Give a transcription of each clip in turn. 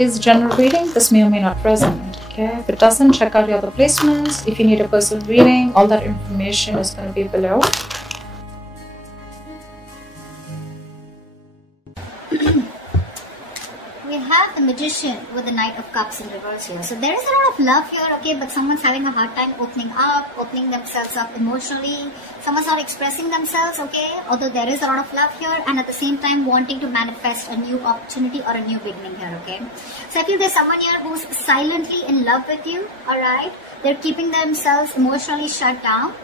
it is general reading, this may or may not resonate. Okay, if it doesn't, check out your other placements. If you need a personal reading, all that information is going to be below. We have the Magician with the Knight of Cups in reverse here. So there is a lot of love here, okay, but someone's having a hard time opening up, opening themselves up emotionally. Someone's not expressing themselves, okay, although there is a lot of love here, and at the same time wanting to manifest a new opportunity or a new beginning here, okay. So I feel there's someone here who's silently in love with you, alright. They're keeping themselves emotionally shut down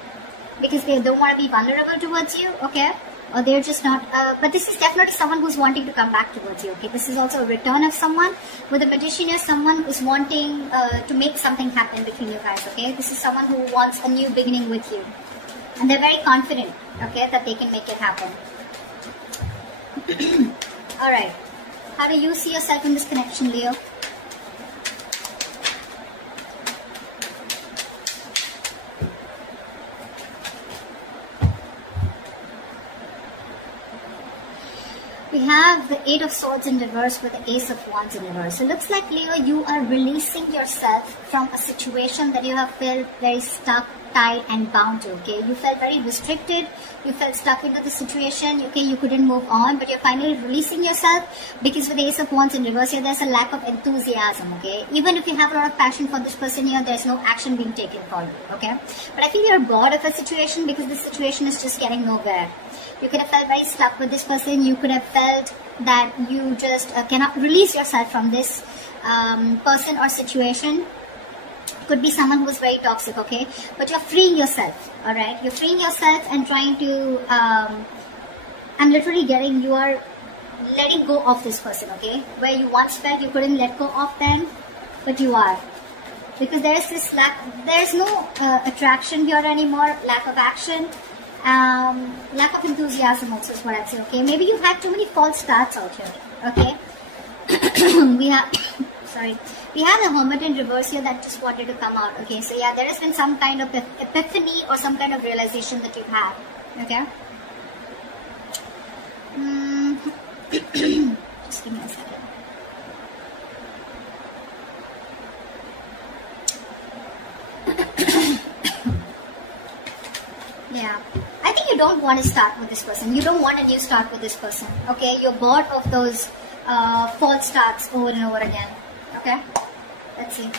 because they don't want to be vulnerable towards you, okay. Or they're just not, but this is definitely someone who's wanting to come back towards you, okay. This is also a return of someone. With the Magician here, someone who's wanting to make something happen between you guys, okay. This is someone who wants a new beginning with you. And they're very confident, okay, that they can make it happen. Alright. How do you see yourself in this connection, Leo? We have the Eight of Swords in reverse with the Ace of Wands in reverse. So it looks like, Leo, you are releasing yourself from a situation that you have felt very stuck, tied and bound to, okay. You felt very restricted, you felt stuck into the situation, okay, you couldn't move on, but you're finally releasing yourself because with the Ace of Wands in reverse here, there's a lack of enthusiasm, okay. Even if you have a lot of passion for this person here, there's no action being taken for you, okay. But I feel you're bored of a situation because the situation is just getting nowhere. You could have felt very stuck with this person. You could have felt that you just cannot release yourself from this person or situation. Could be someone who is very toxic, okay? But you're freeing yourself, alright? You're freeing yourself and trying to, I'm literally getting, you are letting go of this person, okay? Where you once felt you couldn't let go of them, but you are. Because there is this lack, there's no attraction here anymore, lack of action. Lack of enthusiasm also is what I'd say, okay? Maybe you had too many false starts out here, okay? we have the Hermit in reverse here that just wanted to come out, okay? So yeah, there has been some kind of epiphany or some kind of realization that you've had, okay? Just give me a second. Yeah. I think you don't want to start with this person. You don't want a new start with this person. Okay, you're bored of those false starts over and over again. Okay, let's see.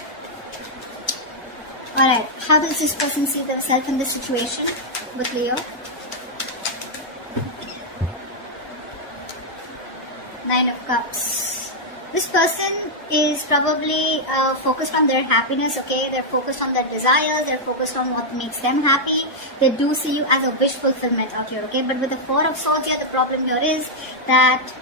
Alright, how does this person see themselves in this situation with Leo? Nine of Cups. This person is probably focused on their happiness, okay? They're focused on their desires, they're focused on what makes them happy. They do see you as a wish fulfillment out here, okay? But with the Four of Swords here, the problem here is that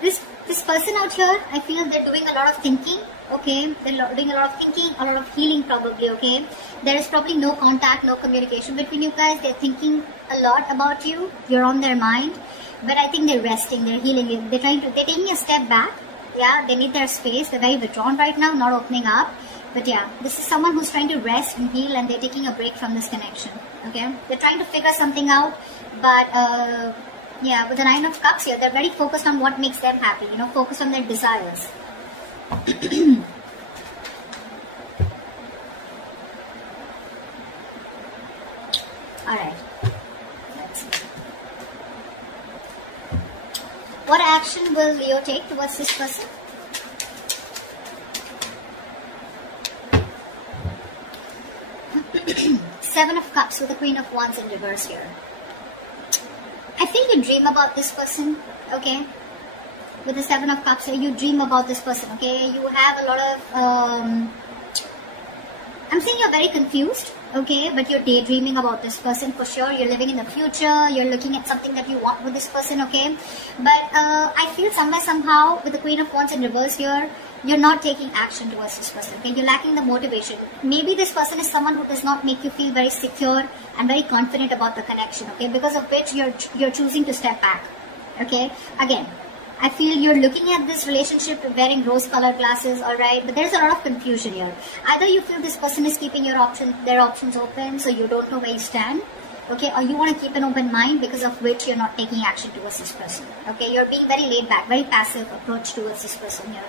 this person out here, I feel they're doing a lot of thinking, okay? They're doing a lot of thinking, a lot of healing probably, okay? There is probably no contact, no communication between you guys. They're thinking a lot about you. You're on their mind. But I think they're resting, they're healing, they're taking a step back. Yeah, they need their space. They're very withdrawn right now, not opening up. But yeah, this is someone who's trying to rest and heal, and they're taking a break from this connection. Okay, they're trying to figure something out. But yeah, with the Nine of Cups here, they're very focused on what makes them happy. You know, focused on their desires. All right. What action will Leo take towards this person? Seven of Cups with the Queen of Wands in reverse here. I think you dream about this person, okay? With the Seven of Cups here, you dream about this person, okay? You have a lot of, I'm saying you're very confused, okay? But you're daydreaming about this person for sure. You're living in the future. You're looking at something that you want with this person, okay? But I feel somehow, with the Queen of Wands in reverse here, you're not taking action towards this person, okay? You're lacking the motivation. Maybe this person is someone who does not make you feel very secure and very confident about the connection, okay? Because of which you're choosing to step back, okay? Again, I feel you're looking at this relationship wearing rose-colored glasses, alright? But there's a lot of confusion here. Either you feel this person is keeping their options open, so you don't know where you stand, okay? Or you want to keep an open mind, because of which you're not taking action towards this person, okay? You're being very laid back, very passive approach towards this person here.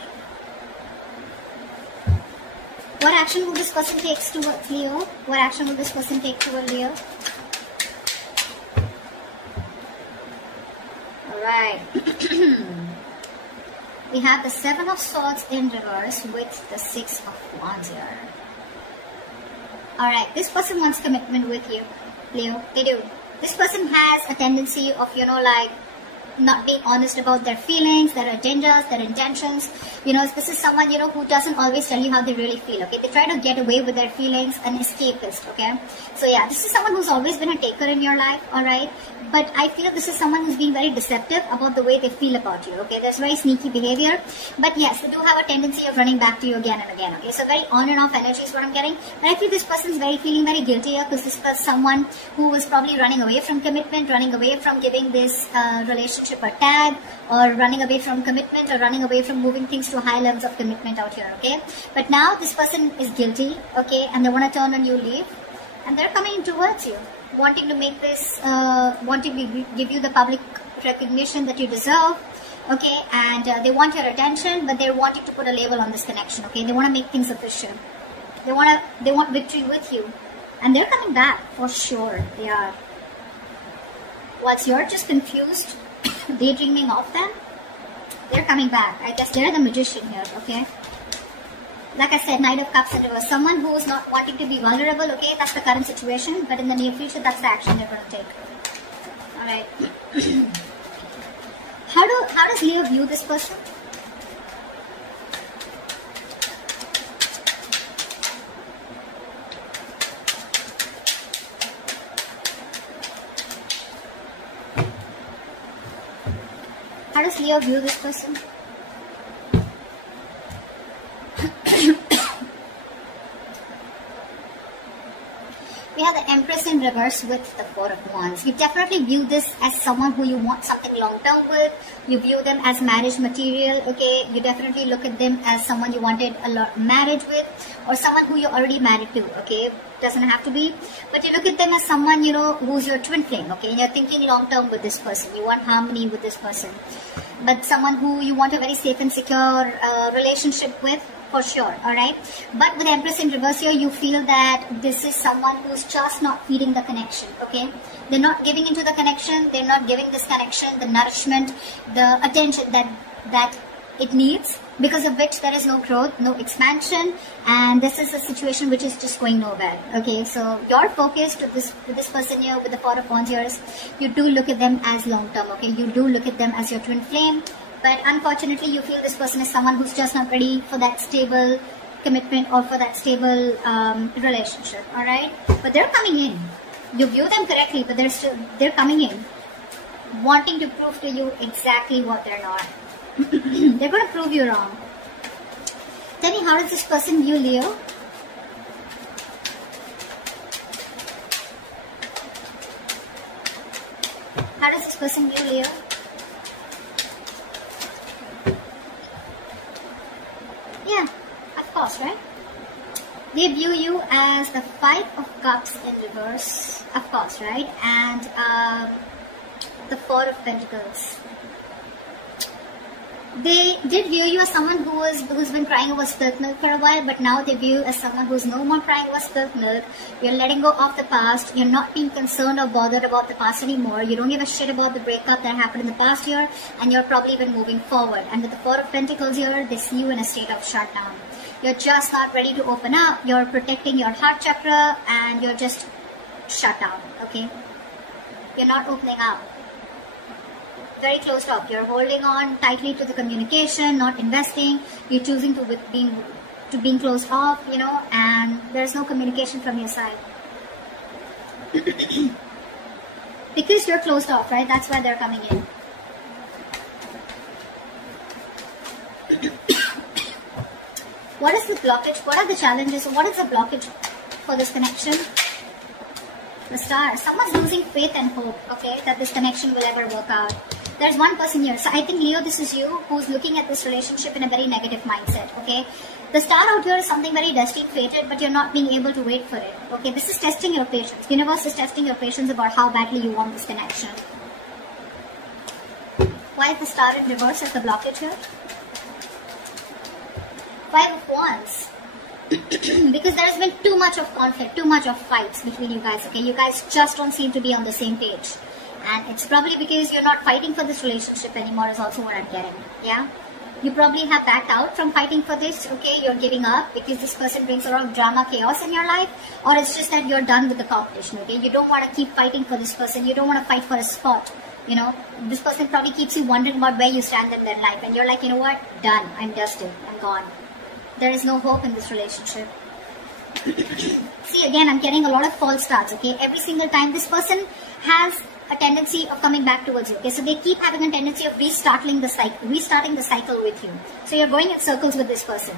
What action will this person take towards Leo? What action will this person take toward Leo? Alright. We have the 7 of Swords in reverse with the 6 of Wands here. Alright, this person wants commitment with you, Leo. They do. This person has a tendency of, like, not being honest about their feelings, their agendas, their intentions. This is someone, who doesn't always tell you how they really feel, okay? They try to get away with their feelings, an escapist, okay? So yeah, this is someone who's always been a taker in your life, alright? But I feel this is someone who's being very deceptive about the way they feel about you, okay? There's very sneaky behavior. But yes, they do have a tendency of running back to you again and again, okay? So very on and off energy is what I'm getting. But I feel this person's feeling very guilty here, because this was someone who was probably running away from commitment, running away from giving this relationship a tag, or running away from commitment, or running away from moving things to high levels of commitment out here, okay? But now this person is guilty, okay? And they want to turn on you, leave. And they're coming towards you, wanting to make this, wanting to give you the public recognition that you deserve, okay? And they want your attention, but they want you to put a label on this connection, okay? They want to make things official. They want victory with you. And they're coming back, for sure, they are. Whilst you're just confused, daydreaming of them, they're coming back. I guess they're the magician here, okay? Like I said, Knight of Cups in reverse. Someone who is not wanting to be vulnerable, okay? That's the current situation. But in the near future, that's the action they're going to take. Alright. How does Leo view this person? How does Leo view this person? We have the Empress in reverse with the 4 of Wands. You definitely view this as someone who you want something long-term with. You view them as marriage material, okay? You definitely look at them as someone you wanted a lot marriage with, or someone who you're already married to, okay? Doesn't have to be. But you look at them as someone, who's your twin flame, okay? And you're thinking long-term with this person. You want harmony with this person. But someone who you want a very safe and secure relationship with, for sure, alright? But with Empress in reverse here, you feel that this is someone who's just not feeding the connection, okay? They're not giving into the connection, they're not giving this connection the nourishment, the attention that it needs, because of which there is no growth, no expansion, and this is a situation which is just going nowhere, okay? So your focus to this person here with the 4 of Wands here is, you do look at them as long-term, okay? You do look at them as your twin flame. But unfortunately, you feel this person is someone who's just not ready for that stable commitment or for that stable relationship, alright? But they're coming in. You view them correctly, but they're coming in, wanting to prove to you exactly what they're not. They're going to prove you wrong. Tell me, how does this person view Leo? How does this person view Leo? Yeah, of course, right? They view you as the 5 of Cups in reverse, of course, right? And the 4 of Pentacles. They did view you as someone who's been crying over spilt milk for a while, but now they view you as someone who's no more crying over spilt milk. You're letting go of the past. You're not being concerned or bothered about the past anymore. You don't give a shit about the breakup that happened in the past year, and you're probably even moving forward. And with the 4 of Pentacles here, they see you in a state of shutdown. You're just not ready to open up. You're protecting your heart chakra, and you're just shut down, okay? You're not opening up. Very closed off. You're holding on tightly to the communication, not investing. You're choosing to being closed off, and there's no communication from your side. Because you're closed off, right? That's why they're coming in. What is the blockage? What are the challenges? What is the blockage for this connection? The Star. Someone's losing faith and hope, okay, that this connection will ever work out. There's one person here. So I think, Leo, this is you who's looking at this relationship in a very negative mindset, okay? The Star out here is something very destined, fated, but you're not being able to wait for it, okay? This is testing your patience. Universe is testing your patience about how badly you want this connection. Why is the Star in reverse as the blockage here? 5 of Wands. because there has been too much of conflict, too much of fights between you guys, okay? You guys just don't seem to be on the same page. And it's probably because you're not fighting for this relationship anymore is also what I'm getting, yeah? You probably have backed out from fighting for this, okay? You're giving up because this person brings a lot of drama, chaos in your life, or it's just that you're done with the competition, okay? You don't want to keep fighting for this person. You don't want to fight for a spot, you know? This person probably keeps you wondering about where you stand in their life, and you're like, you know what? Done. I'm dusted. I'm gone. There is no hope in this relationship. See, again, I'm getting a lot of false starts, okay? Every single time this person has a tendency of coming back towards you, okay? So they keep having a tendency of restarting the cycle with you. So you're going in circles with this person.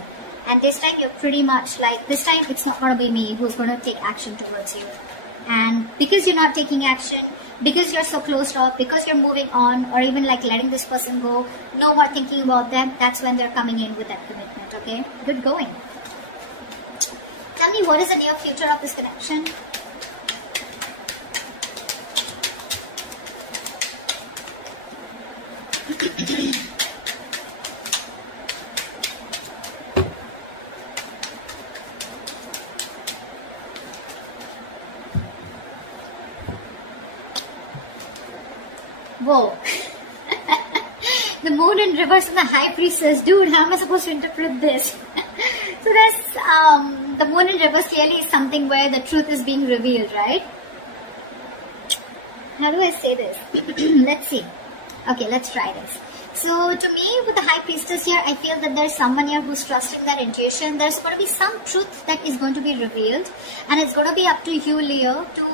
And this time you're pretty much like, this time it's not going to be me who's going to take action towards you. And because you're not taking action, because you're so closed off, because you're moving on, or even like letting this person go, no more thinking about them, that's when they're coming in with that commitment, okay? Good going. Tell me, what is the near future of this connection? Whoa. The moon in reverse and the high priestess. Dude, how am I supposed to interpret this? So that's, the moon in reverse clearly is something where the truth is being revealed, right? How do I say this? Let's see. Okay, let's try this. So to me, with the high priestess here, I feel that there's someone here who's trusting their intuition. There's going to be some truth that is going to be revealed, and it's going to be up to you, Leo, to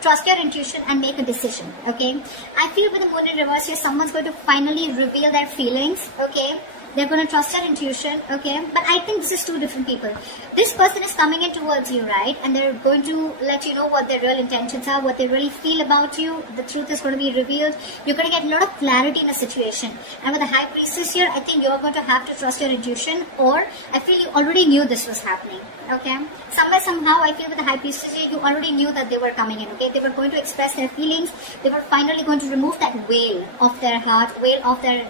trust your intuition and make a decision, okay? I feel with the moon in reverse here, someone's going to finally reveal their feelings, okay? They're going to trust their intuition, okay? But I think this is two different people. This person is coming in towards you, right? And they're going to let you know what their real intentions are, what they really feel about you. The truth is going to be revealed. You're going to get a lot of clarity in a situation. And with the high priestess here, I think you're going to have to trust your intuition, or I feel you already knew this was happening, okay? Somewhere, somehow, I feel with the high priestess here, you already knew that they were coming in, okay? They were going to express their feelings. They were finally going to remove that veil of their heart, veil of their,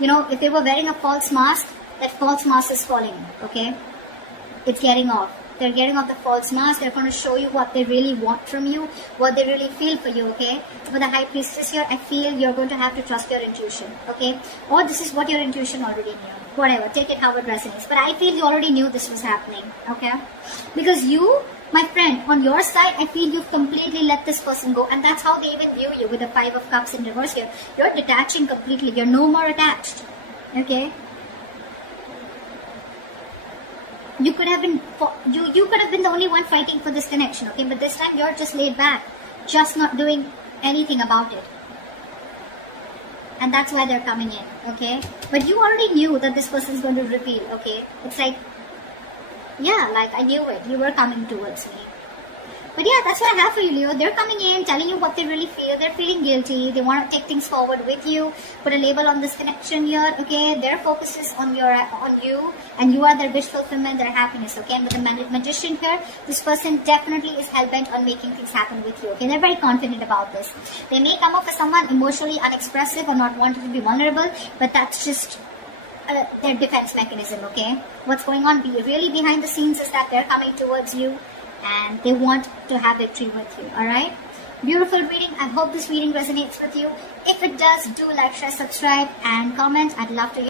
you know, if they were wearing a false mask, that false mask is falling, okay? It's getting off. They're getting off the false mask. They're going to show you what they really want from you, what they really feel for you, okay? For the high priestess here, I feel you're going to have to trust your intuition, okay? Or this is what your intuition already knew. Whatever, take it how it resonates. But I feel you already knew this was happening, okay? Because you, my friend, on your side, I feel you've completely let this person go. And that's how they even view you with the 5 of Cups in reverse here. You're detaching completely. You're no more attached, okay? You could have been you could have been the only one fighting for this connection, okay? But this time you're just laid back, just not doing anything about it. And that's why they're coming in, okay? But you already knew that this person is going to reveal, okay? It's like, yeah, like I knew it. You were coming towards me. But yeah, that's what I have for you, Leo. They're coming in, telling you what they really feel. They're feeling guilty. They want to take things forward with you. Put a label on this connection here, okay? Their focus is on you, and you are their wish fulfillment, their happiness, okay? And with the magician here, this person definitely is hell-bent on making things happen with you, okay? They're very confident about this. They may come off as someone emotionally unexpressive or not wanting to be vulnerable, but that's just their defense mechanism, okay? What's going on really behind the scenes is that they're coming towards you, and they want to have victory with you, alright? Beautiful reading. I hope this reading resonates with you. If it does, do like, share, subscribe, and comment. I'd love to hear